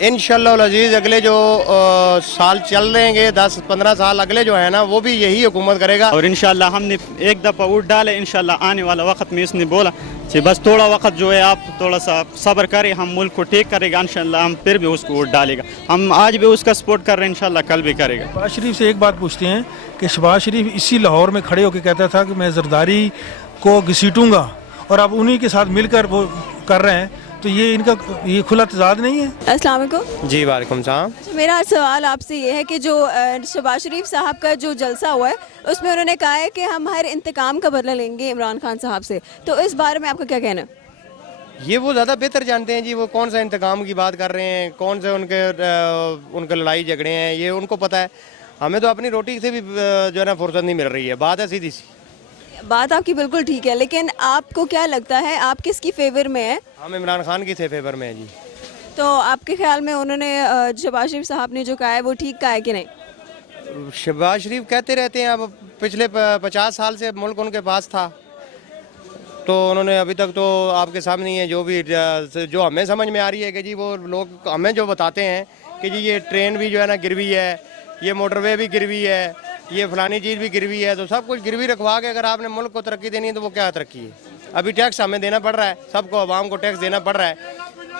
इंशाअल्लाह अजीज़ अगले जो साल चल रहे हैं 10-15 साल अगले जो है ना वो भी यही हुकूमत करेगा। और इंशाल्लाह हमने एक दफ़ा वोट डाले, इंशाल्लाह आने वाला वक्त में इसने बोला कि बस थोड़ा वक्त जो है आप थोड़ा सा सब्र करें, हम मुल्क को टेक करेगा, इंशाल्लाह हम फिर भी उसको वोट डालेगा। हम आज भी उसका सपोर्ट कर रहे हैं, इंशाल्लाह कल भी करेगा। शहबाज शरीफ से एक बात पूछते हैं कि शहबाज शरीफ इसी लाहौर में खड़े होकर कहता था कि मैं जरदारी को घसीटूंगा और अब उन्हीं के साथ मिलकर वो कर रहे हैं, तो ये खुला तजाद नहीं है? अस्सलाम वालेकुम। जी वालेकुम सलाम। अच्छा, मेरा सवाल आपसे ये है कि जो शहबाज शरीफ साहब का जो जलसा हुआ है उसमें उन्होंने कहा है कि हम हर इंतकाम का बदला लेंगे इमरान खान साहब से, तो इस बारे में आपका क्या कहना है? ये वो ज़्यादा बेहतर जानते हैं जी, वो कौन सा इंतकाम की बात कर रहे हैं, कौन से उनके लड़ाई झगड़े हैं, ये उनको पता है। हमें तो अपनी रोटी से भी जो है ना फुर्सत नहीं मिल रही है। बात है सीधी सी। बात आपकी बिल्कुल ठीक है, लेकिन आपको क्या लगता है आप किसकी फेवर में है? हम इमरान खान की थे फेवर में हैं जी। तो आपके ख्याल में उन्होंने शहबाज शरीफ साहब ने जो कहा है वो ठीक कहा है कि नहीं? शहबाज शरीफ कहते रहते हैं, अब पिछले 50 साल से मुल्क उनके पास था, तो उन्होंने अभी तक तो आपके सामने ही है जो हमें समझ में आ रही है कि जी वो लोग हमें जो बताते हैं कि जी ये ट्रेन भी जो है ना गिरवी है, ये मोटरवे भी गिरवी है, ये फलानी चीज़ भी गिरवी है, तो सब कुछ गिरवी रखवा के अगर आपने मुल्क को तरक्की देनी है तो वो क्या तरक्की है? अभी टैक्स हमें देना पड़ रहा है, सबको आवाम को टैक्स देना पड़ रहा है।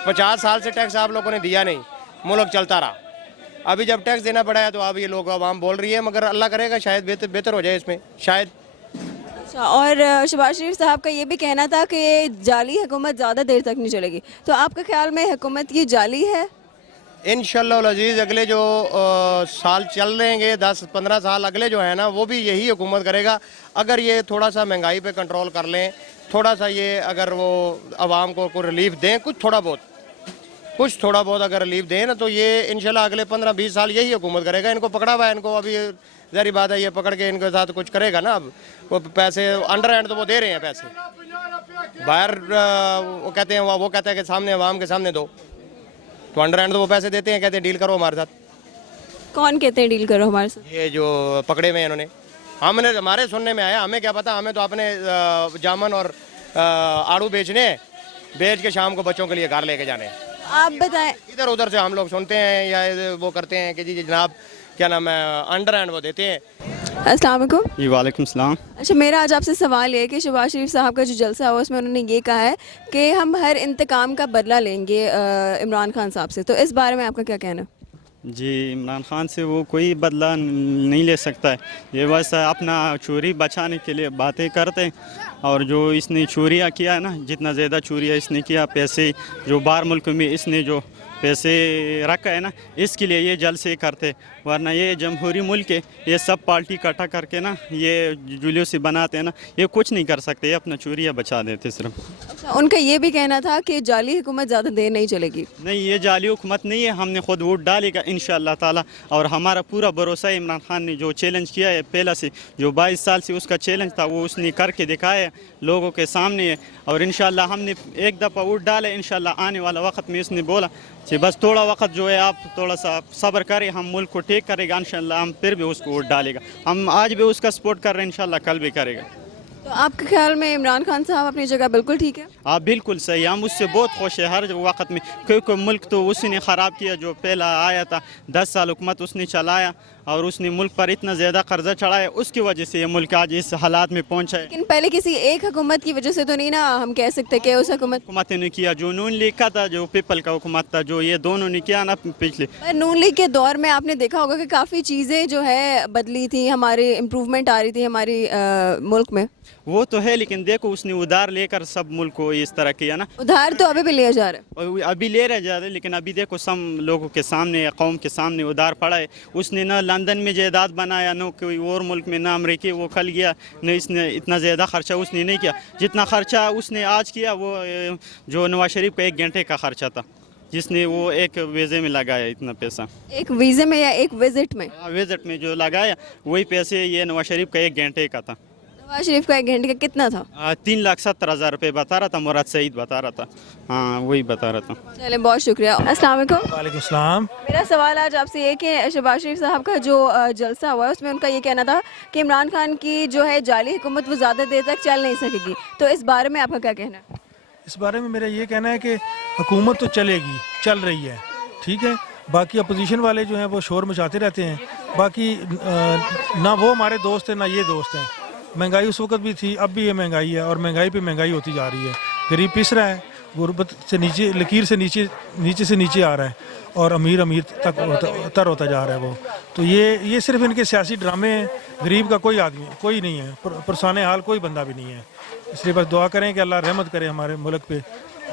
50 साल से टैक्स आप लोगों ने दिया नहीं, मुल्क चलता रहा। अभी जब टैक्स देना पड़ा है तो अब ये लोग आवाम बोल रही है, मगर अल्लाह करेगा शायद बेहतर हो जाए इसमें शायद। अच्छा, और शहबाज शरीफ साहब का ये भी कहना था कि जाली हुकूमत ज़्यादा देर तक नहीं चलेगी, तो आपका ख्याल में हुकूमत ये जाली है? इंशाअल्लाह अजीज़ अगले जो साल चल रहे हैं 10-15 साल अगले जो है ना वो भी यही हुकूमत करेगा। अगर ये थोड़ा सा महंगाई पे कंट्रोल कर लें, थोड़ा सा ये अगर वो आवाम को रिलीफ दें, कुछ थोड़ा बहुत अगर रिलीफ दें ना, तो ये इंशाल्लाह अगले 15-20 साल यही हुकूमत करेगा। इनको पकड़ा हुआ है, इनको अभी ज़ाहिर बात है ये पकड़ के इनके साथ कुछ करेगा ना। अब वो पैसे अंडर हैंड तो वो दे रहे हैं पैसे, बाहर वो कहते हैं वो कहता है कि सामने आवाम के सामने दो, तो अंडर हैंड तो वो पैसे देते हैं, कहते हैं डील करो हमारे साथ। कौन कहते हैं डील करो हमारे साथ? ये जो पकड़े हुए हैं इन्होंने, हमारे सुनने में आया, हमें क्या पता, हमें तो अपने जामन और आड़ू बेच के शाम को बच्चों के लिए घर लेके जाने। आप बताएं। इधर उधर से हम लोग सुनते हैं या वो करते हैं कि जी जनाब क्या नाम है, अंडर हैंड वो देते हैं। अस्सलाम वालेकुम। जी वालेकुम सलाम। अच्छा, मेरा आज आपसे सवाल ये है कि शहबाज शरीफ साहब का जो जलसा हुआ उसमें उन्होंने ये कहा है कि हम हर इंतकाम का बदला लेंगे इमरान खान साहब से, तो इस बारे में आपका क्या कहना है? जी इमरान खान से वो कोई बदला नहीं ले सकता है, ये बस अपना चोरी बचाने के लिए बातें करते हैं। और जो इसने चोरियाँ किया है ना, जितना ज़्यादा चोरियाँ इसने किया, पैसे जो बाहर मुल्क में इसने जो पैसे रखा है ना, इसके लिए ये जलसे करते, वरना ये जमहूरी मुल्क है, ये सब पार्टी इकट्ठा करके ना ये जुलूस बनाते हैं ना, ये कुछ नहीं कर सकते, ये अपना चोरियाँ बचा देते सिर्फ। अच्छा, उनका ये भी कहना था कि जाली हुकूमत ज़्यादा देर नहीं चलेगी। नहीं, ये जाली हुकूमत नहीं है, हमने खुद वोट डालेगा इंशाअल्लाह ताला, और हमारा पूरा भरोसा है इमरान खान ने जो चैलेंज किया है पहला से, जो 22 साल से उसका चैलेंज था वो उसने करके दिखाया है लोगों के सामने है। और इंशाअल्लाह हमने एक दफ़ा वोट डाला, इंशाअल्लाह आने वाला वक्त में उसने बोला कि बस थोड़ा वक्त जो है आप थोड़ा सा सब्र करें, हम मुल्क को टेक करेगा, इंशाअल्लाह हम फिर भी उसको वोट डालेगा। हम आज भी उसका सपोर्ट कर रहे हैं, इंशाअल्लाह कल भी करेगा। तो आपके ख्याल में इमरान खान साहब अपनी जगह बिल्कुल ठीक है? आप बिल्कुल सही, हम उससे बहुत खुश है हर वक्त में, क्योंकि मुल्क तो उसने ख़राब किया जो पहला आया था, 10 साल हुकूमत उसने चलाया और उसने मुल्क पर इतना ज़्यादा कर्जा चढ़ाया, उसकी वजह से ये मुल्क आज इस हालात में पहुंचा है। लेकिन पहले किसी एक हुकूमत की वजह से तो नहीं ना हम कह सकते कि उस हुकूमत ने किया, जो नून लीग का था, जो पीपल का हुकूमत था, जो ये दोनों ने किया ना पिछले। नून लीग के दौर में आपने देखा होगा कि काफ़ी चीज़ें जो है बदली थी, हमारी इम्प्रूवमेंट आ रही थी हमारी मुल्क में। वो तो है, लेकिन देखो उसने उधार लेकर सब मुल्क को इस तरह किया ना। उधार तो अभी भी लिया जा रहा है, और अभी ले रहे जा रहे, लेकिन अभी देखो सब लोगों के सामने, कौम के सामने उधार पड़ा है। उसने ना लंदन में जायदाद बनाया, ना कोई और मुल्क में, ना अमेरिकी वो खल गया, न इसने इतना ज़्यादा खर्चा उसने नहीं किया जितना खर्चा उसने आज किया। वो जो नवाज शरीफ का 1 घंटे का खर्चा था, जिसने वो एक वीज़े में लगाया इतना पैसा, एक वीज़े में या एक विजिट में? विजिट में जो लगाया वही पैसे ये नवाज शरीफ का 1 घंटे का था। नवाज शरीफ का 1 घंटे का कितना था? 3,70,000 रुपये बता रहा था, मुराद सईद बता रहा था, हाँ वही बता रहा था। चले, बहुत शुक्रिया। अस्सलाम वालेकुम। वालेकुम सलाम। मेरा सवाल आज आपसे ये कि शहबाज शरीफ साहब का जो जलसा हुआ है उसमें उनका ये कहना था कि इमरान खान की जो है जाली हुकूमत वो ज़्यादा देर तक चल नहीं सकेगी, तो इस बारे में आपका क्या कहना है? इस बारे में मेरा ये कहना है कि हुकूमत तो चलेगी, चल रही है, ठीक है। बाकी अपोजिशन वाले जो हैं वो शोर मचाते रहते हैं। बाकी ना वो हमारे दोस्त हैं ना ये दोस्त हैं। महंगाई उस वक्त भी थी, अब भी ये महंगाई है और महंगाई पे महंगाई होती जा रही है। गरीब पिस रहा है, गुर्बत से नीचे, लकीर से नीचे से नीचे आ रहा है और अमीर तक तर होता जा रहा है वो। तो ये सिर्फ इनके सियासी ड्रामे हैं। गरीब का कोई आदमी कोई नहीं है, पुरसाने हाल कोई बंदा भी नहीं है। इसलिए बस दुआ करें कि अल्लाह रहमत करे हमारे मुल्क पे।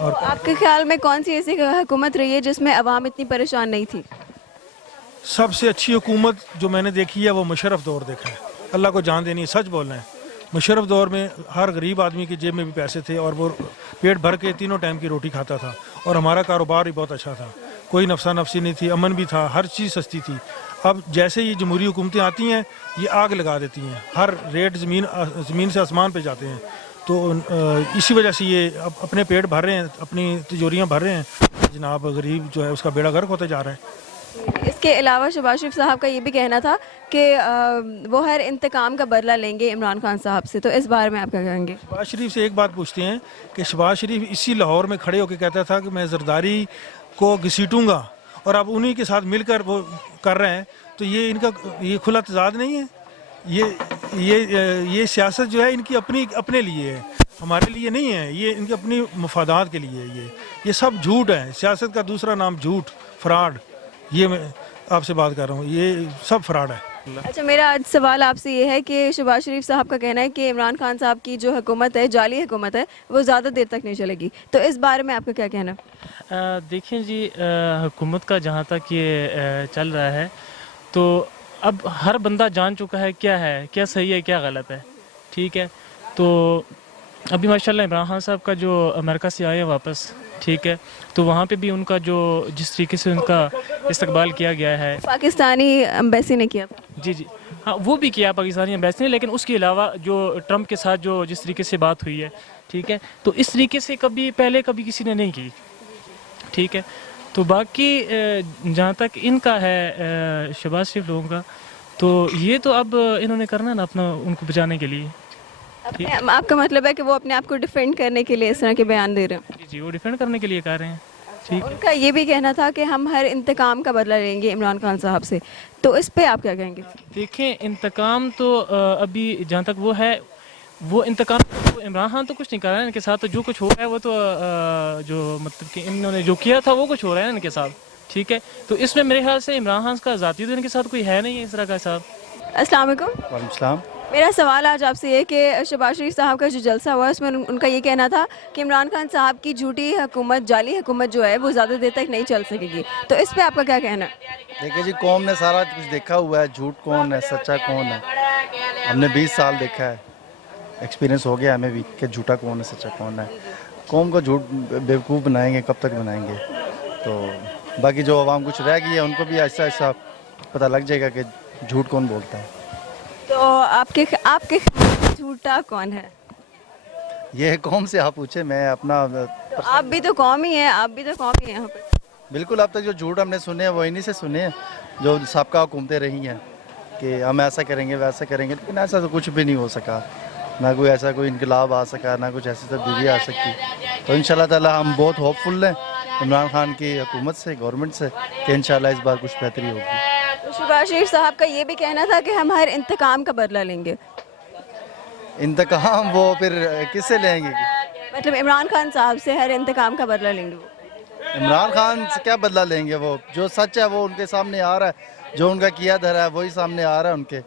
और आपके ख्याल में कौन सी ऐसी हुकूमत रही है जिसमें अवाम इतनी परेशान नहीं थी? सबसे अच्छी हुकूमत जो मैंने देखी है वो मुशर्रफ दौर देखा है। अल्लाह को जान देनी है, सच बोलना है। मुशर्रफ दौर में हर गरीब आदमी की जेब में भी पैसे थे और वो पेट भर के तीनों टाइम की रोटी खाता था और हमारा कारोबार भी बहुत अच्छा था। कोई नफसा नफसी नहीं थी, अमन भी था, हर चीज़ सस्ती थी। अब जैसे ये जमहूरी हुकूमतें आती हैं ये आग लगा देती हैं, हर रेट ज़मीन से आसमान पे जाते हैं। तो इसी वजह से ये अपने पेट भर रहे हैं, अपनी तिजोरियाँ भर रहे हैं। जनाब गरीब जो है उसका बेड़ा गर्क होता जा रहा है। इसके अलावा शहबाज शरीफ साहब का ये भी कहना था कि वो हर इंतकाम का बदला लेंगे इमरान खान साहब से, तो इस बारे में आप क्या कहेंगे? शहबाज शरीफ से एक बात पूछते हैं कि शहबाज शरीफ इसी लाहौर में खड़े होकर कहता था कि मैं जरदारी को घसीटूंगा और अब उन्हीं के साथ मिलकर वो कर रहे हैं। तो ये खुला तजाद नहीं है? ये सियासत जो है इनकी अपने लिए है, हमारे लिए नहीं है। ये इनके अपनी मफादात के लिए है। ये सब झूठ है। सियासत का दूसरा नाम झूठ, फ्रॉड। ये मैं आपसे बात कर रहा हूँ, ये सब फ्रॉड है। अच्छा, मेरा आज सवाल आपसे ये है कि शहबाज शरीफ साहब का कहना है कि इमरान खान साहब की जो हुकूमत है, जाली हुकूमत है, वो ज़्यादा देर तक नहीं चलेगी। तो इस बारे में आपका क्या कहना है? देखिए जी, हुकूमत का जहाँ तक ये चल रहा है तो अब हर बंदा जान चुका है क्या सही है क्या गलत है। ठीक है, तो अभी माशाल्लाह इमरान खान साहब का जो अमेरिका से आए वापस, ठीक है, तो वहाँ पे भी उनका जो जिस तरीके से उनका इस्तकबाल किया गया है, पाकिस्तानी एम्बेसी ने किया। जी हाँ, वो भी किया पाकिस्तानी एम्बेसी ने, लेकिन उसके अलावा जो ट्रंप के साथ जो जिस तरीके से बात हुई है, ठीक है, तो इस तरीके से पहले कभी किसी ने नहीं की। ठीक है, तो बाकी जहाँ तक इनका है शहबाज शरीफ लोगों का, तो ये तो अब इन्होंने करना है ना अपना, उनको बचाने के लिए। आपका मतलब है कि वो अपने आप को डिफेंड करने के लिए इस तरह के बयान दे रहे हैं? जी, वो डिफेंड करने के लिए कर रहे हैं। ठीक है, उनका ये भी कहना था कि हम हर इंतकाम का बदला लेंगे इमरान खान साहब से, तो इस पे आप क्या कहेंगे? देखें, इंतकाम तो अभी जहाँ तक वो है, वो इंतकाम तो इमरान खान तो कुछ नहीं कर रहा है इनके साथ। तो जो कुछ हो रहा है वो तो जो मतलब कि इन्होंने जो किया था वो कुछ हो रहा है इनके साथ। ठीक है, तो इसमें मेरे ख्याल से इमरान खान का ज़ाती तो इनके साथ कोई है नहीं है इस तरह का साहब। अस्सलाम वालेकुम। वालेकुम सलाम। मेरा सवाल आज आपसे ये कि शहबाज शरीफ साहब का जो जलसा हुआ है उसमें उनका ये कहना था कि इमरान खान साहब की झूठी हुकूमत, जाली हुकूमत जो है वो ज़्यादा देर तक नहीं चल सकेगी, तो इस पे आपका क्या कहना है? देखिए जी, कौम ने सारा कुछ देखा हुआ है, झूठ कौन है सच्चा कौन है। हमने 20 साल देखा है, एक्सपीरियंस हो गया हमें भी कि झूठा कौन है सच्चा कौन है। कौम को झूठ बेवकूफ़ बनाएंगे, कब तक बनाएंगे। तो बाकी जो आवाम कुछ रह गई है उनको भी ऐसा ऐसा पता लग जाएगा कि झूठ कौन बोलता है। तो आपके झूठा कौन है? ये कौम से आप पूछे, मैं अपना आप भी तो कौम ही हैं, आप भी तो कौम ही हैं यहाँ पे। बिल्कुल। अब तक जो झूठ हमने सुने हैं वो इन्हीं से सुने हैं जो सबका हुकूमतें रही हैं कि हम ऐसा करेंगे वैसा करेंगे, लेकिन ऐसा तो कुछ भी नहीं हो सका। ना कोई ऐसा कोई इनकलाब आ सका, ना कुछ ऐसी तब्दीली आ सकी। तो इंशाल्लाह ताला हम बहुत होपफुल हैं इमरान खान की हुकूमत से, गवर्नमेंट से, कि इंशाल्लाह इस बार कुछ बेहतरी होगी। शहबाज शरीफ साहब का ये भी कहना था कि हम हर इंतकाम का बदला लेंगे। इंतकाम वो फिर किससे लेंगे? मतलब इमरान खान साहब से हर इंतकाम का बदला लेंगे वो। इमरान खान से क्या बदला लेंगे? वो जो सच है वो उनके सामने आ रहा है, जो उनका किया धरा है वही सामने आ रहा है उनके।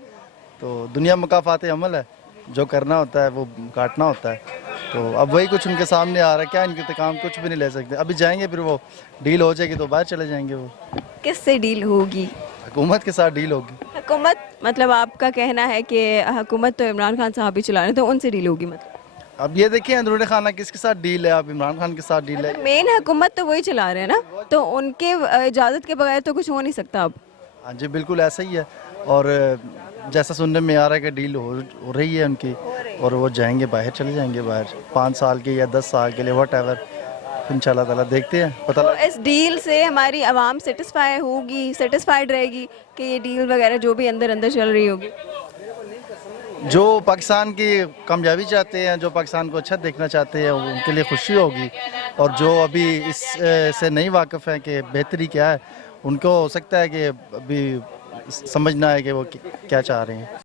तो दुनिया मुकाफात अमल है, जो करना होता है वो काटना होता है। तो अब वही कुछ उनके सामने आ रहा है, क्या इनके इंतकाम कुछ भी नहीं ले सकते। अभी जाएंगे फिर वो डील हो जाएगी तो बाहर चले जाएंगे। वो किससे डील होगी? हुकूमत के साथ डील होगी। हुकूमत मतलब आपका कहना है कि हुकूमत तो इमरान खान साहब ही चला रहे हैं, तो उनसे डील होगी मतलब? अब ये देखिए अंदरूनी खाना किसके साथ डील है, अब इमरान खान के साथ डील है। मेन हुकूमत तो वही चला रहे हैं ना, तो उनके इजाज़त के बगैर तो कुछ हो नहीं सकता अब। हाँ जी, बिल्कुल ऐसा ही है। और जैसा सुनने में आ रहा है कि डील हो रही है उनकी, और वो जाएंगे बाहर, चले जाएंगे बाहर 5 साल के या 10 साल के लिए, वट एवर। इंशाल्लाह ताला देखते हैं, पता तो इस डील से हमारी आवाम सेटिस्फाइड रहेगी कि ये डील वगैरह जो भी अंदर अंदर चल रही होगी? जो पाकिस्तान की कामयाबी चाहते हैं, जो पाकिस्तान को अच्छा देखना चाहते हैं, उनके लिए खुशी होगी। और जो अभी इस से नहीं वाकिफ़ हैं कि बेहतरी क्या है, उनको हो सकता है कि अभी समझ ना आए कि वो क्या चाह रहे हैं।